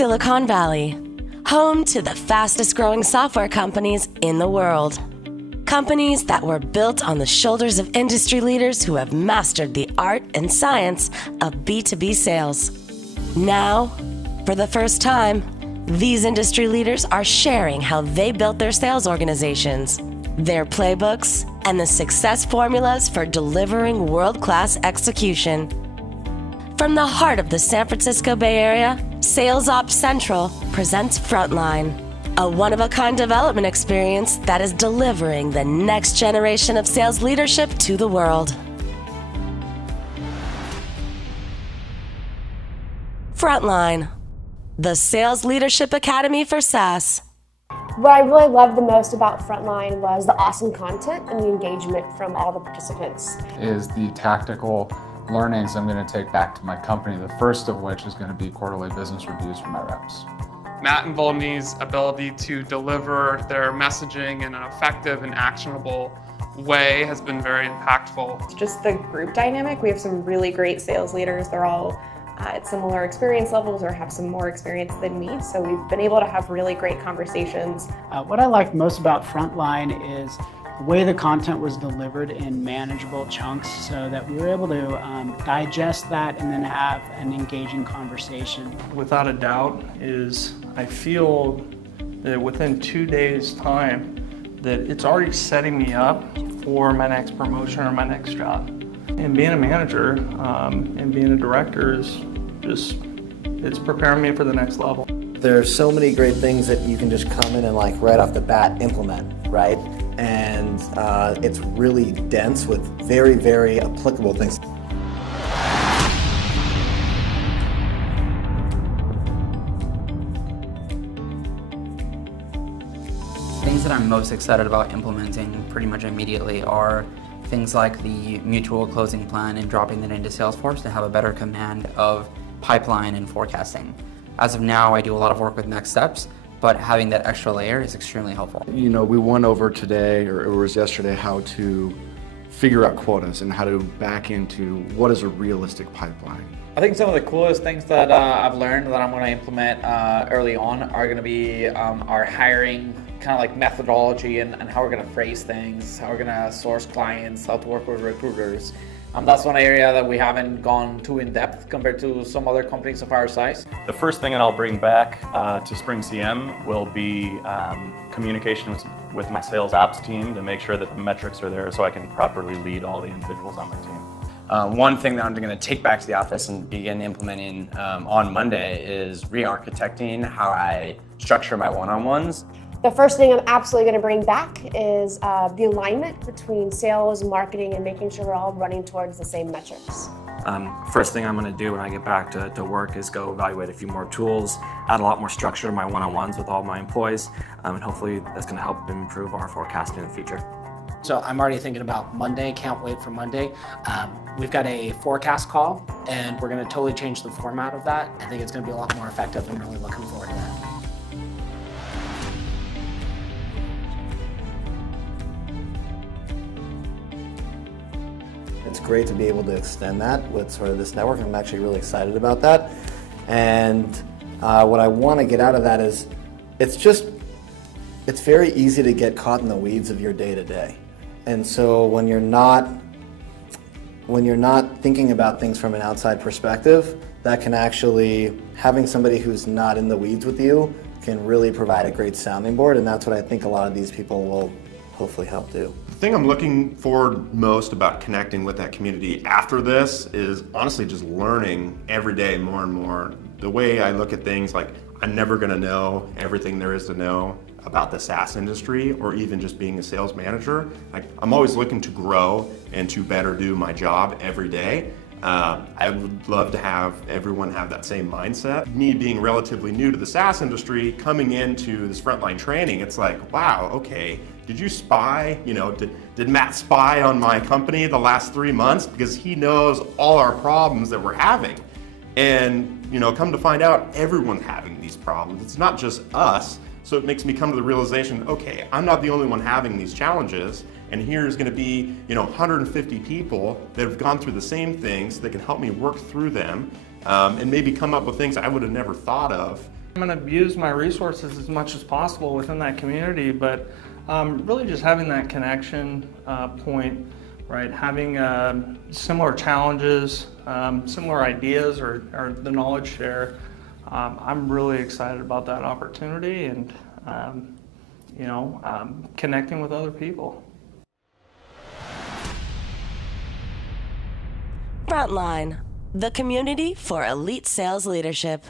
Silicon Valley, home to the fastest growing software companies in the world. Companies that were built on the shoulders of industry leaders who have mastered the art and science of B2B sales. Now, for the first time, these industry leaders are sharing how they built their sales organizations, their playbooks, and the success formulas for delivering world-class execution. From the heart of the San Francisco Bay Area, Sales Ops Central presents Frontline, a one-of-a-kind development experience that is delivering the next generation of sales leadership to the world. Frontline, the Sales Leadership Academy for SaaS. What I really loved the most about Frontline was the awesome content and the engagement from all the participants. Is the tactical learnings I'm going to take back to my company, the first of which is going to be quarterly business reviews for my reps. Matt and Volney's ability to deliver their messaging in an effective and actionable way has been very impactful. It's just the group dynamic. We have some really great sales leaders. They're all at similar experience levels or have some more experience than me. So we've been able to have really great conversations. What I liked most about Frontline is the way the content was delivered in manageable chunks so that we were able to digest that and then have an engaging conversation. Without a doubt is I feel that within 2 days' time that it's already setting me up for my next promotion or my next job. And being a manager and being a director is just, it's preparing me for the next level. There's so many great things that you can just come in and like right off the bat implement, right? And it's really dense with very, very applicable things. Things that I'm most excited about implementing pretty much immediately are things like the mutual closing plan and dropping that into Salesforce to have a better command of pipeline and forecasting. As of now, I do a lot of work with next steps, but having that extra layer is extremely helpful. You know, we went over today, or it was yesterday, how to figure out quotas and how to back into what is a realistic pipeline. I think some of the coolest things that I've learned that I'm going to implement early on are going to be our hiring kind of like methodology and how we're going to phrase things, how we're going to source clients, how to work with recruiters. That's one area that we haven't gone too in depth compared to some other companies of our size. The first thing that I'll bring back to Spring CM will be communication with my sales apps team to make sure that the metrics are there so I can properly lead all the individuals on my team. One thing that I'm going to take back to the office and begin implementing on Monday is re-architecting how I structure my one-on-ones. The first thing I'm absolutely going to bring back is the alignment between sales, marketing, and making sure we're all running towards the same metrics. First thing I'm going to do when I get back to work is go evaluate a few more tools, add a lot more structure to my one-on-ones with all my employees, and hopefully that's going to help improve our forecasting in the future. So I'm already thinking about Monday, can't wait for Monday. We've got a forecast call and we're going to totally change the format of that. I think it's going to be a lot more effective. I'm really looking forward to that. It's great to be able to extend that with sort of this network. I'm actually really excited about that. And what I want to get out of that is it's very easy to get caught in the weeds of your day-to-day. And so when you're not thinking about things from an outside perspective, that can actually, having somebody who's not in the weeds with you can really provide a great sounding board, and that's what I think a lot of these people will hopefully help do. The thing I'm looking forward most about connecting with that community after this is honestly just learning every day more and more. The way I look at things, like I'm never going to know everything there is to know about the SaaS industry or even just being a sales manager. I'm always looking to grow and to better do my job every day. I would love to have everyone have that same mindset. Me being relatively new to the SaaS industry, coming into this frontline training, it's like, wow, okay, did you spy? You know, did Matt spy on my company the last 3 months? Because he knows all our problems that we're having. And, you know, come to find out, everyone's having these problems. It's not just us. So it makes me come to the realization, okay, I'm not the only one having these challenges, and here's going to be, 150 people that have gone through the same things that can help me work through them, and maybe come up with things I would have never thought of I'm going to use my resources as much as possible within that community, but really just having that connection point, right? Having similar challenges, similar ideas, or the knowledge share. I'm really excited about that opportunity and, connecting with other people. Frontline, the community for elite sales leadership.